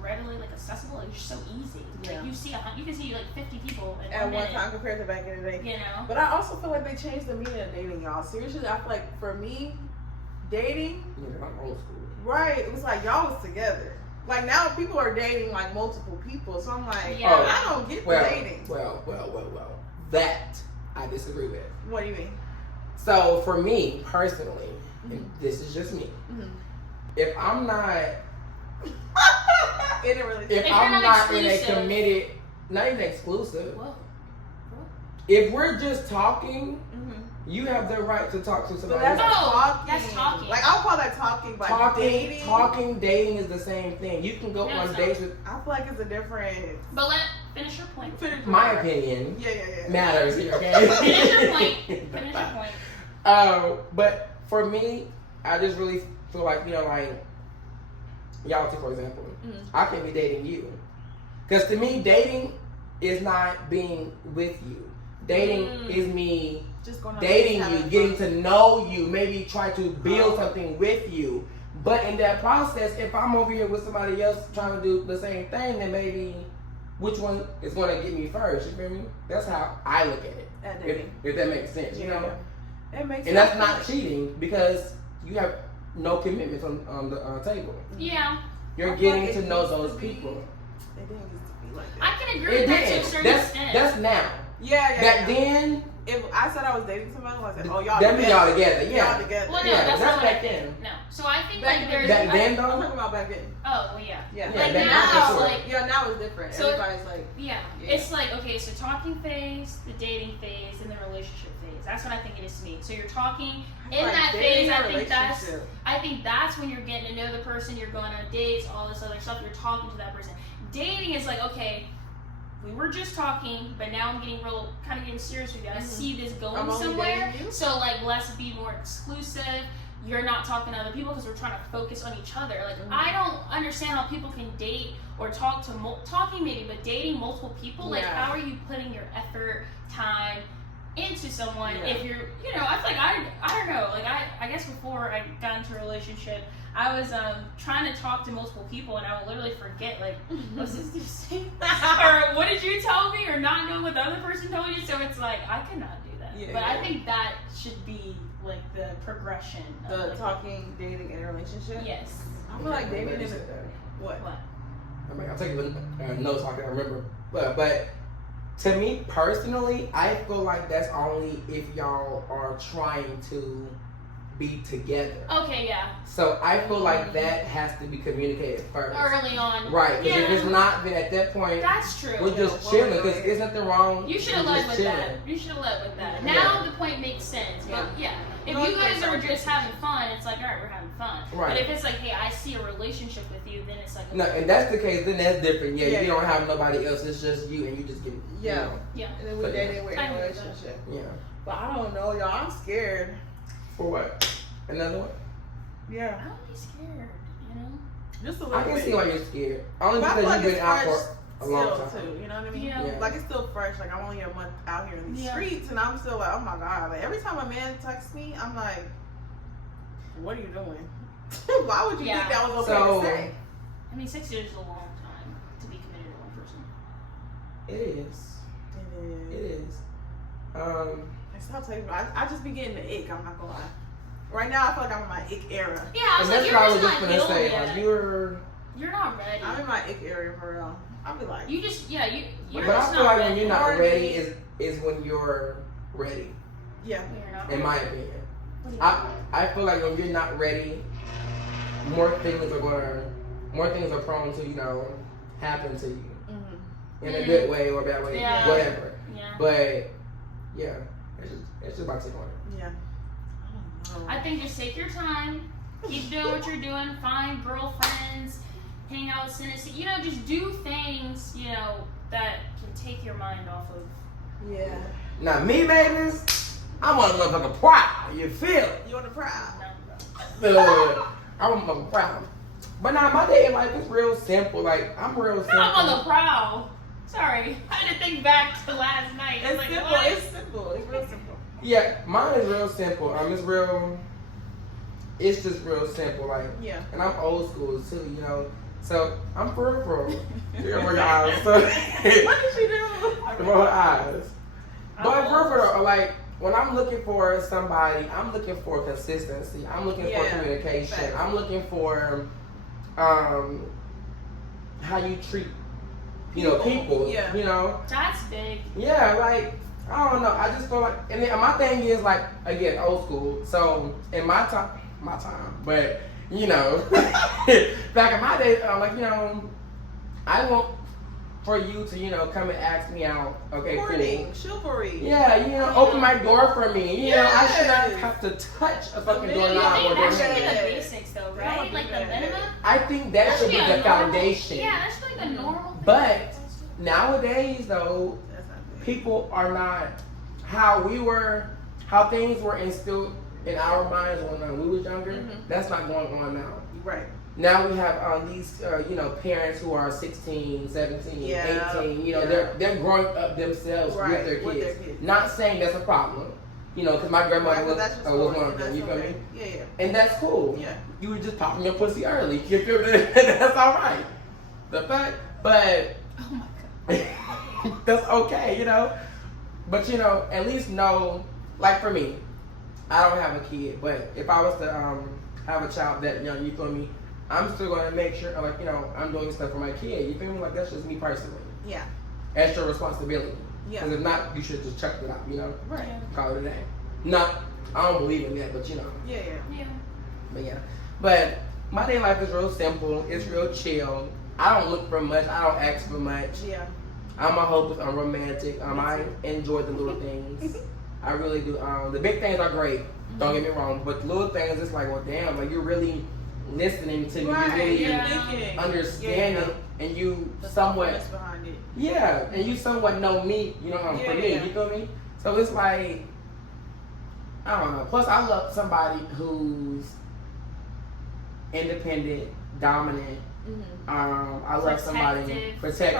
readily like accessible. It's just so easy. Yeah. Like you can see like 50 people in at one one minute. time compared to back in the day. You know. But I also feel like they changed the meaning of dating, y'all. Seriously, I feel like for me, dating, Yeah, I'm old school. right? It was like y'all was together. Like now, people are dating like multiple people. So I'm like, Yeah. I don't get the dating. Well. That I disagree with. What do you mean? So for me personally, and this is just me. Mhm. If I'm not, It didn't really. if you're I'm not not in a exclusive. committed, not even exclusive. Whoa. If we're just talking, Mhm. you have the right to talk to But somebody that's else. No, talking. that's talking. Like I'll call that talking, but dating. Talking, dating is the same thing. You can go No, on it's dates with. I feel like it's a different. But finish your point. My opinion Yeah. matters here, okay? Finish your point. Finish your point. But for me, I just really feel like, you know, like y'all two, for example, I can be dating you, because to me, dating is not being with you. Dating is me Just going on dating dates, you, having getting fun. to know you, maybe try to build something with you. But in that process, if I'm over here with somebody else trying to do the same thing, then maybe which one is going to get me first? You feel me? That's how I look at it. At If, dating. if that makes sense, you know. It makes And that's sense. not cheating, because you have no commitments on the table. Yeah. You're I feel getting like to it know used to those be- people. It didn't used to be like I that. can agree It with that to a didn't. certain That's extent. now. Yeah. Back then, If I said I was dating somebody, I said, "Oh, y'all that mean y'all together. together. Yeah. Y'all together." Well, no, Yeah, that's that's not what back I then. think. No. So I think Back like there's Back then, I'm though. talking about back then. Oh well, yeah. Yeah. Yeah, Like back now, then, for sure. like Yeah, now it's different. So- Everybody's like, yeah, Yeah. it's like okay, so talking phase, the dating phase, and the relationship phase. That's what I think it is to me. So you're talking in like, that dating phase. or I think that's when you're getting to know the person. You're going on dates, all this other stuff. You're talking to that person. Dating is like okay, we were just talking, but now I'm getting kind of getting serious with you. I see this I'm going only somewhere. dating you. So like, let's be more exclusive. you're not talking to other people because we're trying to focus on each other. Like, I don't understand how people can date or talk to talking maybe, but dating multiple people. Like, how are you putting your effort, time into someone if you're, you know, I feel like I don't know. Like, I guess before I got into a relationship, I was trying to talk to multiple people, and I would literally forget, like, what's this dude saying? Or what did you tell me? Or not knowing what the other person told you. So it's like, I cannot do that. Yeah, but I think that should be like the progression. The of, like, talking, dating, and a relationship. Yes. I feel like dating is what? I mean, I'll take notes so I can remember. But to me personally, I feel like that's only if y'all are trying to be together. Okay, yeah. So I feel like that has to be communicated first. Early on. Right, because if it's not, then at that point, that's true. we're just chilling, because there's nothing wrong. You should have led with that. You should have led with that. Now the point makes sense. But if you guys are just having fun, it's like, all right, we're having fun. Right. But if it's like, hey, I see a relationship with you, then it's like, okay. No, and that's the case, then that's different. You don't have nobody else, it's just you, and you just get, Yeah. you know. Yeah. And then we dating, we're in a relationship. Yeah. But I don't know, y'all. I'm scared. For what? Another one? Yeah. I would be scared, you know? Just a little I can bit. see why you're scared. Only But I because feel you've like been out it's for a long still time. too, you know what I mean? Yeah. Like it's still fresh. Like I'm only a month out here in these streets, and I'm still like, oh my god! Like every time a man texts me, I'm like, what are you doing? Why would you think that was okay to say? I mean, 6 years is a long time to be committed to one person. It is. It is. Stop telling me. I just be getting the ick. I'm not gonna lie. Right now, I feel like I'm in my ick era. Yeah, I was and like, that's what I was you're just just gonna not say. healed Like, yet. you're not ready. I'm in my ick area for real. I'll be like, You just, you're but just I feel not like ready. when you're not ready is when you're ready. yeah. You're not In ready. my opinion. I feel like when you're not ready, more things are prone to, you know, happen to you. In a good way or a bad way, whatever. Yeah. But yeah, it's just about to take on. Yeah. I think just take your time, keep doing what you're doing, find girlfriends, hang out with Tennessee, you know, just do things, you know, that can take your mind off of. Yeah. Now me, babies, I'm on a motherfucking proud. You feel it? You on the proud? I'm on the proud. But now my dating life is real simple. Like I'm real simple. I'm on the prowl. Sorry, I had to think back to last night. It's like, simple. what? It's simple. It's real simple. Yeah, mine is real simple. It's real. It's just real simple. Like, and I'm old school too, you know. So I'm peripheral. You know, your eyes. So, What did she do? her eyes. But peripheral, like when I'm looking for somebody, I'm looking for consistency. I'm looking for communication. Fact. I'm looking for how you treat, you know, people. Yeah. You know. That's big. Yeah, like I don't know. I just feel like, and then my thing is like again old school. So in my time, but you know, back in my day, like you know, I want for you to come and ask me out. Okay, cool. Chivalry. Yeah, open my door for me. You know, I should not have to touch a fucking doorknob. I or think that should door. be the basics though, right? Like the minimum. I think that should be the foundation. Yeah, that should be like a normal thing. But nowadays, though, people are not how things were instilled in our minds when we was younger. That's not going on now. Right. Now we have these, parents who are 16, 17, 18. You know, they're growing up themselves with their kids. Not saying that's a problem. You know, because my grandmother was one of them. You feel me? Yeah. And that's cool. Yeah. You were just popping your pussy early. You feel me? That's all right. But Oh my god. that's okay, you know. But at least know, like for me, I don't have a kid, but if I was to have a child that young, you feel me, I'm still gonna make sure, like I'm doing stuff for my kid. You feel me? Like that's just me personally. Yeah. That's your responsibility. Yeah. Because if not, you should just check it out. Right. Call it a day. Not, I don't believe in that, but Yeah. But yeah. But my day life is real simple. It's real chill. I don't look for much. I don't ask for much. Yeah. I'm a hopeless. I'm romantic. I enjoy the little things. I really do. The big things are great. Don't get me wrong. But the little things, it's like, well, damn, like you're really listening to me. Right. You're really understanding, and you somewhat. Behind it. Yeah, and you somewhat know me. For me. You feel me? So it's like, I don't know. Plus, I love somebody who's independent, dominant. I love somebody protect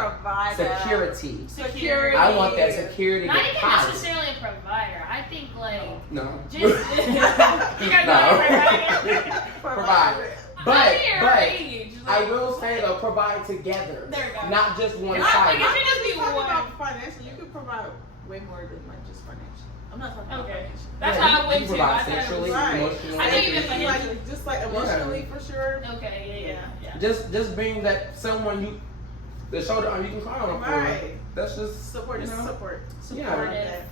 security. I want that security. Not even deposit. necessarily a provider. I think like No. just you gotta No. Provide. I will say though, provide together. There you go. Not just one Not side. like it should just be talking one. about financial. You can provide way more than like just financial. I'm not talking about Okay. financial. That's Yeah, how I went you to. provide I thought it was sexually, right. emotionally. I know you meant Just financially. like, just like emotionally for sure. Okay, yeah. Just being that someone the shoulder you can cry on. Right. That's just Support. you know. Support. Yeah. I love that.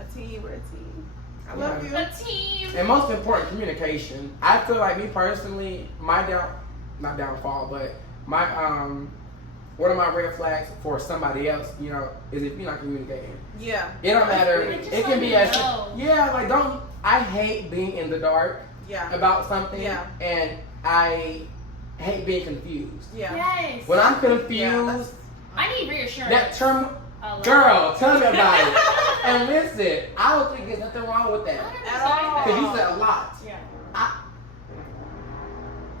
A team. We're a team. I love you. A team. And most important, communication. I feel like me personally, not downfall, but my one of my red flags for somebody else, you know, is if you're not communicating. Yeah. It don't matter. Just It can be let as me know. yeah, like don't. I hate being in the dark Yeah. about something, Yeah. and I hate being confused. Yeah. Yes. When I'm Yeah, confused, I need reassurance. that term, I love girl, tell me about it. And listen, I don't think there's nothing wrong with that. At all. Because you said a lot. Yeah. I,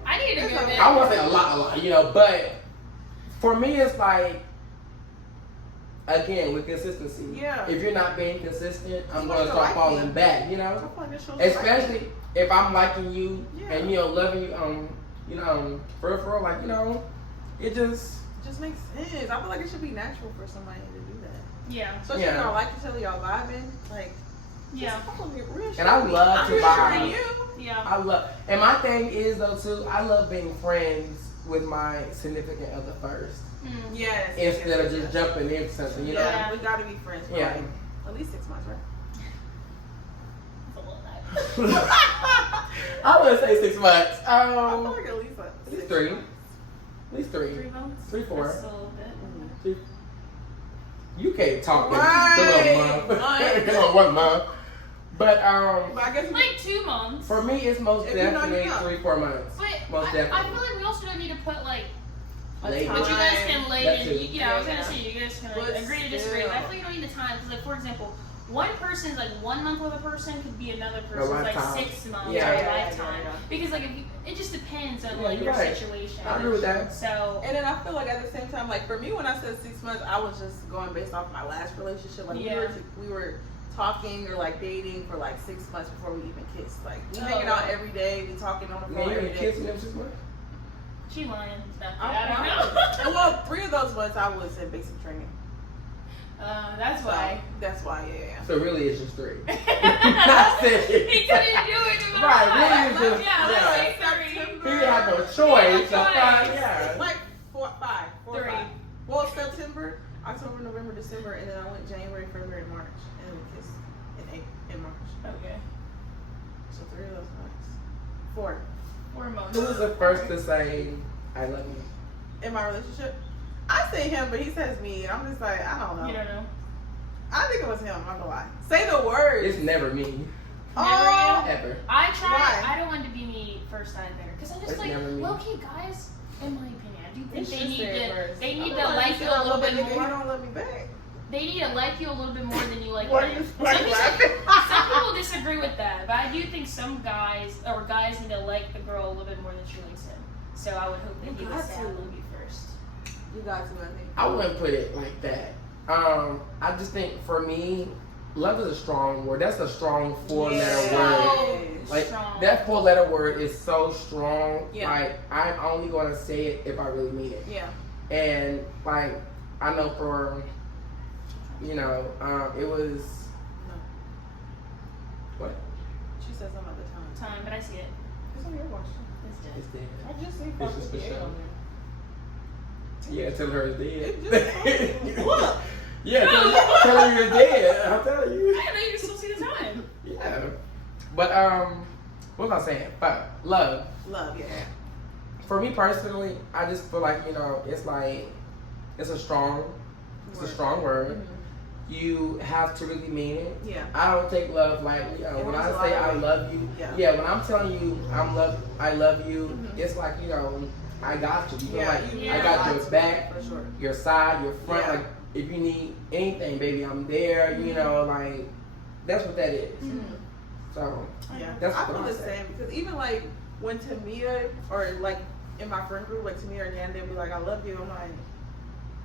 I need to go there. I won't say a lot, you know, but for me, it's like, again, with consistency. Yeah. If you're not being consistent, I'm It's going to like start a falling liking. back, you I know? feel like it shows Especially if I'm liking you Yeah. and, you know, loving you, you know, for real, like, you know, it just. It just makes sense. I feel like it should be natural for somebody to do that. Yeah. So Yeah. you know, like each other, y'all vibing, like. Yeah. And I love to vibe. vibe. You. Yeah. I love, and my thing is though too, I love being friends with my significant other first, Yes. instead of just jumping into something, you know. Yeah, we gotta be friends. For Yeah. like at least 6 months, right? It's a little nice. I would say 6 months. I feel like at least like At least 6 3. months. At least 3. 3 months. 3, 4. That's a little bit. Three. You can't talk in Right. come on, 1 month. But But I guess Like 2 months. for me, it's most If you know, definitely you know. 3, 4 months. But Most I definitely. feel like we also don't need to put like. Late. But you guys can lay That and too. you know, I was Yeah. gonna say you guys can like, But agree to disagree. But I still. feel like you don't need the time because, like, for example, one person's like 1 month with a person could be another person's like lifetime. 6 months Yeah. or a Yeah, yeah, lifetime. yeah, yeah. Because like if you, it just depends on Yeah, like you're your right. situation. I agree with that. So And then I feel like at the same time, like for me, when I said 6 months, I was just going based off my last relationship. Like Yeah. we were talking or like dating for like 6 months before we even kissed. Like we Oh, hanging out wow. every day, we talking on the Man, phone you every ain't day. kissing them 6 months? she lying. I don't know. And well, 3 of those months I was in basic training. That's So, why. That's why, yeah. So really, it's just 3. He couldn't do it. No matter Right, what. really, it's just Yeah, let's yeah. say 3. He didn't have no choice. So choice. yeah. Like 4, 5, 4, 3. 5. Well, September, October, November, December, and then I went January, February, March, and then we kissed in March. Okay. So 3 of those months. 4. 4 months. Who was the first to say, I love you? In my relationship, I say him, but he says me, and I'm just like, I don't know. You don't know. I think it was him. I'm not gonna lie. Say the word. It's never me. Oh, Ever. I try. Why? I don't want to be me first either, because I just It's like never me. low key guys. In my opinion, I do think It's they just need their to. words. They need I'm to like, like you a little bit nigga, You more. don't love me back. They need to like you a little bit more than you like What them. are you Some like people- laughing? Some people disagree with that, but I do think some guys need to like the girl a little bit more than she likes him. So I would hope that You he would got say I to. love you first. You got to, I think. I wouldn't put it like that. I just think for me, love is a strong word. That's a strong 4-letter word. Like Strong. that 4-letter word is so strong. Yeah. Like I'm only gonna say it if I really mean it. Yeah. And like I know for it was No. what? She said something at the time. Time, but I see it. It's on your watch. It's dead. It's dead. I just see It's just for 58 show. on there. Yeah, tell her it's It dead. just look. Yeah, tell her you're dead. I'm telling you. I didn't know you can still see the time. Yeah. But what was I saying? But love. Love, yeah. For me personally, I just feel like, it's like it's a strong word. Mhm. You have to really mean it. Yeah. I don't take love lightly. It When goes I a say long I way. love you, Yeah. when I'm telling you I love you, Mhm. it's like, I got you. You feel Yeah, like you I got your back, for sure. your side, your front. Yeah. Like if you need anything, baby, I'm there. Mhm. Like that's what that is. Mhm. So Yeah, that's I what feel I the say. same because even like when Tamia or like in my friend group, like Tamia or Nan, they'd be like, "I love you." I'm like,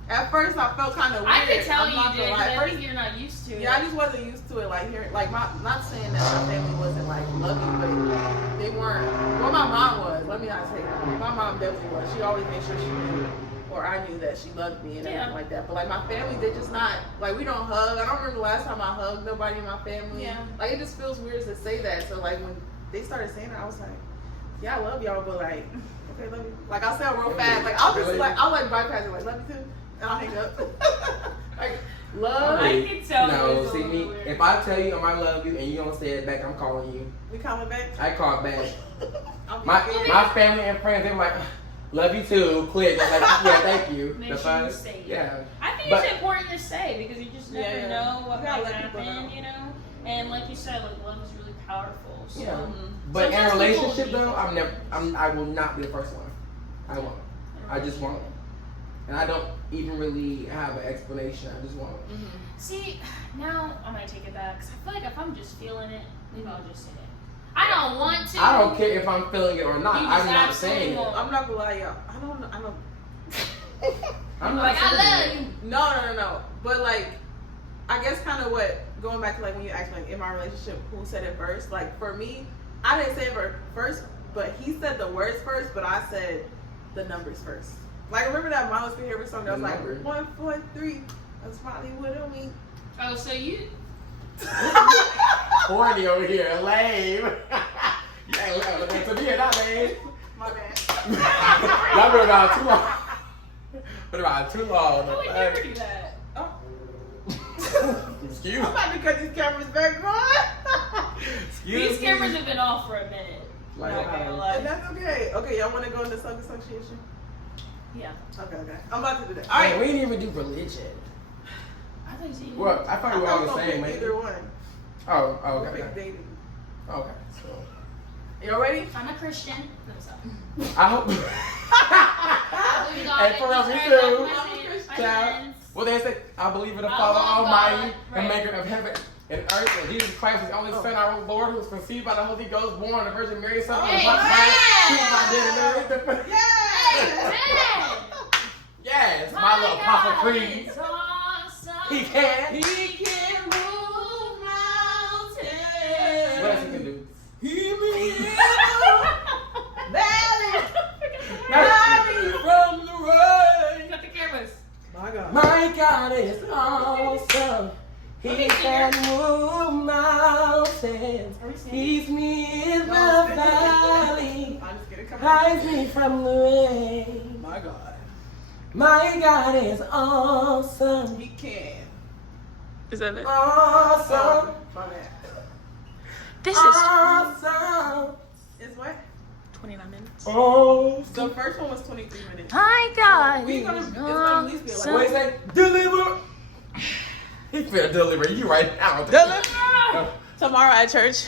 at first I felt kind of weird. I could tell I'm you not did, gonna because lie. I First, think you're not used to it. yeah, I just wasn't used to it. Like here, like not saying that my family wasn't like loving, but they weren't. Well, my mom was. Let me not say that. My mom definitely was. She always made sure she knew, or I knew that she loved me and everything like that. But like my family, they just not like we don't hug. I don't remember the last time I hugged nobody in my family. Yeah. Like it just feels weird to say that. So like when they started saying it, I was like, yeah, I love y'all, but like, okay, love you. Like I'll say it real fast. Like I'll just like bypass it. Like love you too, and I'll hang up. Like love. I can tell. No, it's see a me. little weird. If I tell you I love you and you don't say it back, I'm calling you. We calling back. I call back. I'll be My scared. family and friends, they're like, love you too. Click. I'm like, yeah, thank you. Make The sure you fun- say it. Yeah. I think But- it's important to say because you just never Yeah. know what You gotta might let people happen, know. you know? And like you said, like love is really powerful. So Yeah. But in a sometimes people relationship need though, those I will not be the first one. I won't. I just won't. And I don't even really have an explanation. I just won't. See, now I'm gonna take it back because I feel like if I'm just feeling it, maybe I'll just say it. I don't want to. I don't care if I'm feeling it or not. You I'm just not absolutely saying it. won't. I'm not gonna lie, y'all. I don't. I'm not Like saying I love it. you. No. But like, I guess kind of what going back to like when you asked like in my relationship who said it first. Like for me, I didn't say it first, but he said the words first, but I said the numbers first. Like remember that Miles Harris song that was like Number. 143. That's probably what I mean. Oh, so you? Horny over here, lame. You ain't lame to me or not, lame. My bad. Y'all been around too long. Been around too long. I would never do that. Oh, Excuse I'm me. about to cut these cameras back on. Excuse These me. cameras have been off for a minute. Like, Not gonna And lie. that's okay. Okay, y'all want to go into Association? Yeah. Okay. I'm about to do that. All All right, right. we didn't even do religion. I thought you said you Well, I thought we were all the gonna same, pick man. either one. Oh, We'll okay. pick dating. Okay, so Y'all ready? I'm a Christian. No, sorry. I hope. We got Hey, it. for real, me Sorry, too. my Child. sins. Well, they say, I believe in the I Father love Almighty, God. the Right. maker of heaven and earth, and Jesus Christ, his only Son, our Lord, who was conceived by the Holy Ghost, born of the Virgin Mary, son of the Hey, Blessed man. Virgin. Amen. Yes, my little Apostle God Creed. is awesome. He can. He can move mountains. What else he can do? Valley. Valley from the rain. Cut the cameras. My God. My God is awesome. He can move mountains. Keeps me in the valley. I'm just kidding. Come on. Hides me from the rain. My God. My God is awesome. He can. Is that it? Awesome. My bad. This is Awesome. It's what? 29 minutes. Awesome. The first one was 23 minutes. My God. We gonna, it's gonna at least be What like. is that? Deliver. He finna deliver you right now. Tomorrow at church.